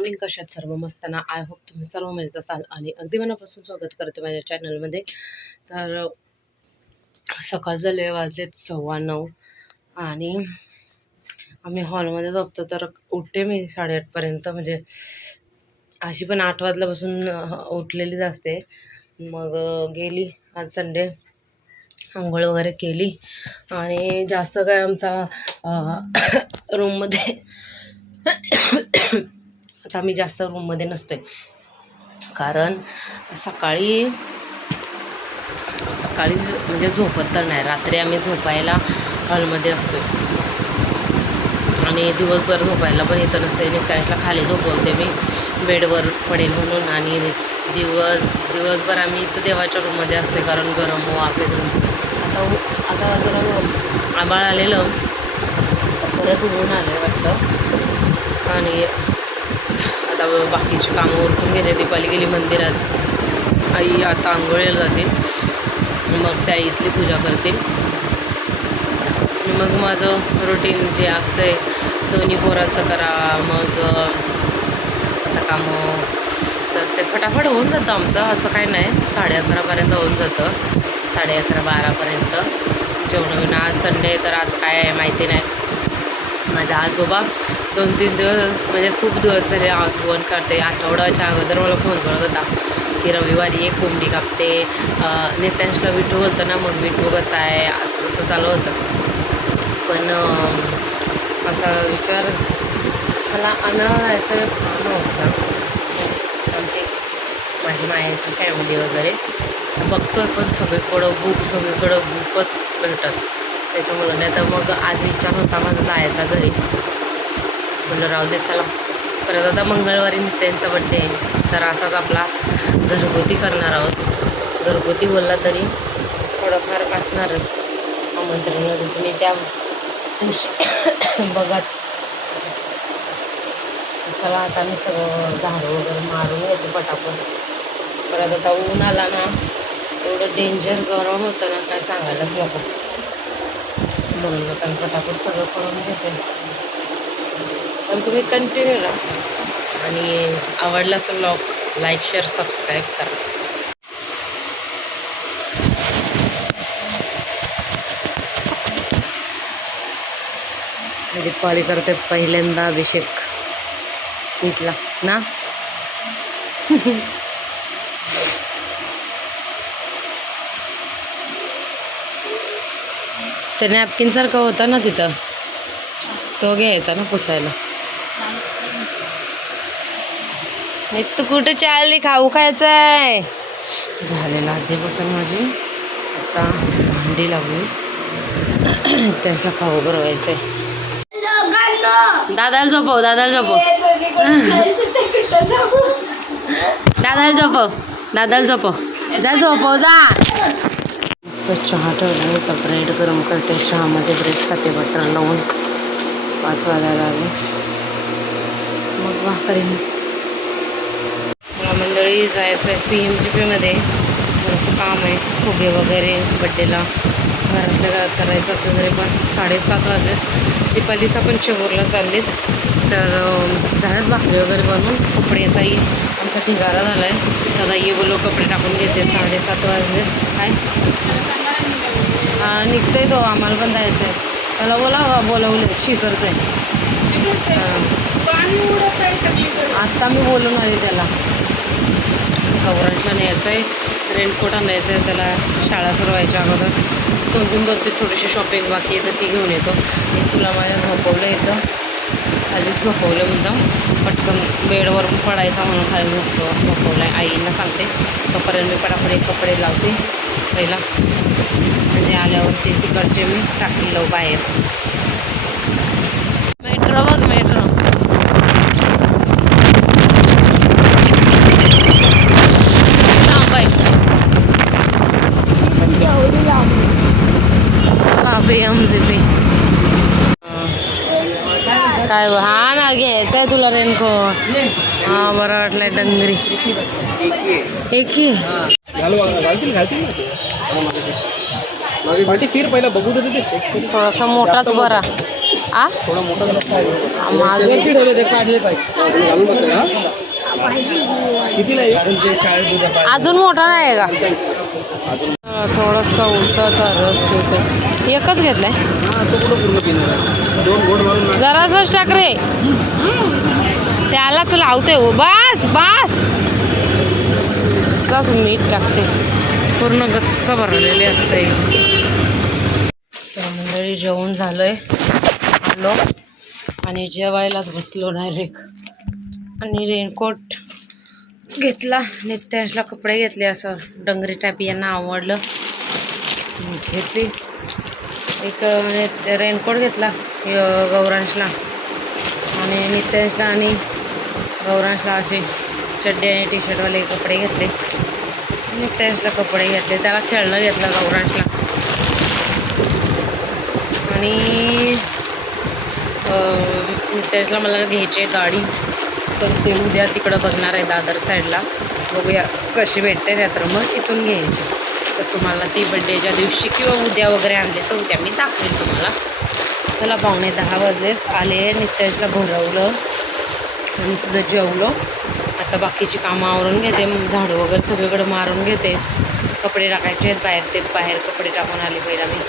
Morning. कशात सर्व मस्त ना. आय होप तुम्ही सर्व मजेत असाल आणि अगदी मनापासून स्वागत करते माझ्या चॅनलमध्ये. तर सकाळ झाले, वाजलेत 9:15 आणि आम्ही हॉलमध्ये झोपतो. तर उठते मी 8:30पर्यंत, म्हणजे अशी पण 8 वाजल्यापासून उठलेलीच असते. मग गेली आज संडे, आंघोळ वगैरे केली आणि जास्त काय आमचा रूममध्ये आता मी जास्त रूममध्ये नसतोय, कारण सकाळी म्हणजे झोपत तर नाही. रात्री आम्ही झोपायला हॉलमध्ये असतो आणि दिवसभर झोपायला पण इथं नसते. निकायला खाली झोपवते मी, बेडवर पडेल म्हणून. आणि दिवसभर आम्ही इथं देवाच्या रूममध्ये असते, कारण गरम वाफ येतो. आता जरा आबाळ आलेलं, परत ऊन आलं वाटतं. आणि आता बाकीची कामं उरकून घेते. दीपाली गेली मंदिरात, आई आता आंघोळीला जाते, मग त्या इथली पूजा करते. मग माझं रुटीन जे असतंय दोन्ही पोरांचं करा, मग आता कामं तर ते फटाफट होऊन जातं आमचं. असं काही नाही, 11:30पर्यंत होऊन जातं, 11:30-12पर्यंत जेवण होईन. आज संडे तर आज काय आहे माहिती नाही. माझा आजोबा 2-3 दिवस, म्हणजे खूप दिवस झाले आठवण करते. आठवड्याच्या अगोदर मला फोन करत होता की रविवारी एक कोंबडी कापते, नित्यांशला विठू बोलतं ना, मग विठू कसा आहे, असं तसं चालू होतं. पण असा विचार मला आणायचं नव्हतं. माझी मायाची फॅमिली वगैरे बघतोय, पण सगळीकडं बुकच भेटत त्याच्यामुळं. नाही तर मग आज विचार होता माझा जायचा घरी, म्हणलं राहू दे चला. परत आता मंगळवारी नित्यांचा बड्डे आहे, तर असाच आपला घरगुती करणार आहोत. घरगुती बोलला तरी थोडंफार असणारच आमंत्रण, तुम्ही त्या दिवशी बघाच. चला आता मी सगळं झाडू वगैरे मारून घेते पटापट. परत आता ऊन आला ना, एवढं डेंजर गरम होतं ना, काय सांगायलाच नको. म्हणून आता पटापट सगळं करून घेते. पण तुम्ही कंटिन्यू राहा आणि आवडला तर ब्लॉग लाईक, शेअर, सबस्क्राईब करा. दीपावली करते पहिल्यांदा अभिषेक इथला ना. ते नॅपकिन सारखं होता ना तिथं, तो घ्यायचा ना पुसायला. तू कुठे चालली, खाऊ खायचं आहे. झालेला आधीपासून माझी. आता भांडी लावली, त्याला खाऊ भरवायचंय. दादाला झोपव, दादाला झोपव, दादाला झोपव, जा झोपव जा. मस्त चहा ठेवला, आता ब्रेड गरम करते. चहामध्ये ब्रेड खाते बटर लावून. 5 वाजायला आले, मग भाकरी. मला मंडळी जायचं आहे PMGPमध्ये, थोडंसं काम आहे. फुगे वगैरे बड्डेला घरातल्या घरात करायचं असलं तरी पण 7:30 वाजले. दीपालीचा पण चिमूरला चाललेत, तर झाडच भाकरी वगैरे बनवून. कपडे आता आमचा ढिगारा झाला आहे, दादा ये बोलो कपडे टाकून घेते. 7:30 वाजले. काय हां निघतोय तो, आम्हाला पण जायचं आहे. त्याला बोलावले शी करतोय. आत्ता मी बोलून आले त्याला. गौरांशला न्यायचं आहे, रेनकोट आणायचं आहे त्याला शाळा सुरू व्हायच्या अगोदर. 2-3 थोडीशी शॉपिंग बाकी आहे, तर ती घेऊन येतो. एक तुला माझ्या झोपवलं येतं, खाली झोपवलं मुद्दाम, पटकन बेडवरून पडायचा म्हणून खाली झोपवलं आहे. आईंना सांगते तोपर्यंत मी पटापट कपडे लावते पहिला, म्हणजे आल्यावरती तिकडचे मी टाकली लावू बाहेर. मेट्रो बघ, मेट्रो. काय हा ना, घ्यायचं आहे तुला रेनकोट. हा बरं वाटलंय. डंगरी एक फिर पहिला बघू दे, थोडासा मोठाच बरा. आ थोडं मोठं माझं ठेवले काढले पाहिजे घालून बघतोय हा कितीला आहे? कारण ते शाळेत उद्या पाहिजे. अजून मोठा नाही आहे का? थोडासा उसाचा रस घेतोय. एकच घेतलाय. हा तो कुठं पूर्ण पिणार आहे? 2 घोट मारून जरासच टाक रे. त्यालाच लावते हो. बस बस. नुसताच मीठ टाकते. पूर्ण गच्च भरलेले असते. मंडळी जेवण झालंय. आलो आणि जेवायलाच बसलो डायरेक्ट. आणि रेनकोट घेतला. नित्यांशला कपडे घेतले. असं डंगरी टाईप यांना आवडलं घेतली. एक रेनकोट घेतला गौरांशला आणि नित्यांशला आणि गौरांशला असे चड्डी आणि टी शर्टवाले कपडे घेतले. नित्यांशला कपडे घेतले. त्याला खेळणं घेतलं गौरांशला. आणि नित्यांशला मला घ्यायची आहे गाडी. तर ते उद्या तिकडं बघणार आहे दादर साईडला. बघूया कशी भेटते. नाही तर मग इथून घ्यायची. तर तुम्हाला ती बड्डेच्या दिवशी किंवा उद्या वगैरे आणले तर उद्या मी दाखवेल तुम्हाला. चला 9:45 वाजलेत. आले नित्यांशला भरवलं आणि सुद्धा जेवलो. आता बाकीची कामं आवरून घेते. झाडू वगैरे सगळीकडे मारून घेते. कपडे टाकायचे आहेत बाहेर. ते बाहेर कपडे टाकून आले पहिला मी.